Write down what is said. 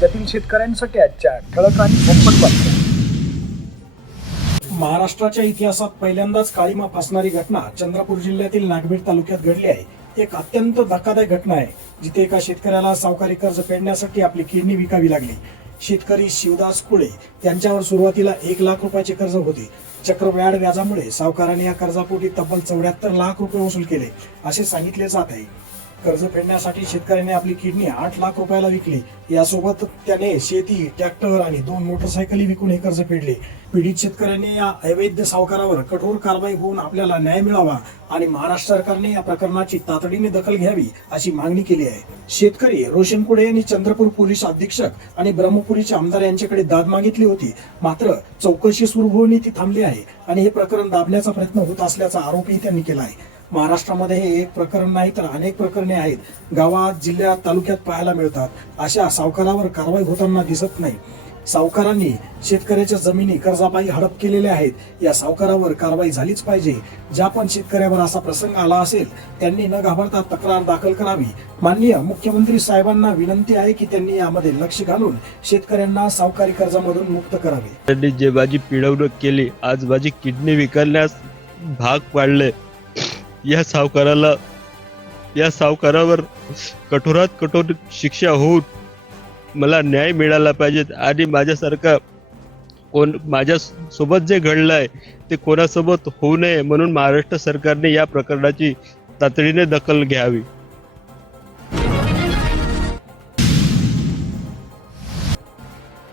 राज्यातील शेतकऱ्यांसाठी आजच्या ठळक आणि झटपट बातम्या. महाराष्ट्राच्या इतिहासात पहिल्यांदाच काळीमा फासणारी घटना चंद्रपूर जिल्ह्यातील नागभीड तालुक्यात घडली आहे. एक अत्यंत धक्कादायक घटना आहे जिथे एका शेतकऱ्याला सावकारी कर्ज फेडण्यासाठी आपली किडनी विकावी लागली. शेतकरी शिवदास कुळे यांच्यावर सुरुवातीला एक लाख रुपयाचे कर्ज होते. चक्रव्याड व्याजामुळे सावकाराने या कर्जापोटी तब्बल चौऱ्याहत्तर लाख रुपये वसूल केले असे सांगितले जात आहे. कर्ज फेडण्यासाठी शेतकऱ्याने आपली किडनी आठ लाख रुपयाला विकली. यासोबत त्याने शेती ट्रॅक्टर आणि दोन मोटरसायकली विकून हे कर्ज फेडले. पीडित शेतकऱ्यांनी या अवैध सावकारावर कठोर कारवाई होऊन आपल्याला न्याय मिळावा आणि महाराष्ट्र सरकारने या प्रकरणाची तातडीने दखल घ्यावी अशी मागणी केली आहे. शेतकरी रोशन कुडे यांनी चंद्रपूर पोलीस अधीक्षक आणि ब्रह्मपुरीचे आमदार यांच्याकडे दाद मागितली होती. मात्र चौकशी सुरू होऊन ती थांबली आहे आणि हे प्रकरण दाबण्याचा प्रयत्न होत असल्याचा आरोपही त्यांनी केला आहे. महाराष्ट्रामध्ये हे एक प्रकरण नाही तर अनेक प्रकरणे आहेत. गावात जिल्ह्यात तालुक्यात पाहायला मिळतात. अशा सावकारावर कारवाई होताना दिसत नाही. सावकारांनी शेतकऱ्याच्या जमिनी कर्जापायी हडप केलेल्या आहेत. या सावकारावर कारवाई झालीच पाहिजे. ज्या पण शेतकऱ्यावर असा प्रसंग आला असेल त्यांनी न घाबरता तक्रार दाखल करावी. माननीय मुख्यमंत्री साहेबांना विनंती आहे की त्यांनी यामध्ये लक्ष घालून शेतकऱ्यांना सावकारी कर्जामधून मुक्त करावे. त्यांनी जे माझी पिळवणूक केली आज माझी किडनी विकण्यास भाग पाडले. या सावकाराला या सावकारावर कठोरात कठोर शिक्षा होऊन मला न्याय मिळाला पाहिजे आणि माझ्यासारखा कोण माझ्या सोबत जे घडलं आहे ते कोणासोबत होऊ नये म्हणून महाराष्ट्र सरकारने या प्रकरणाची तातडीने दखल घ्यावी.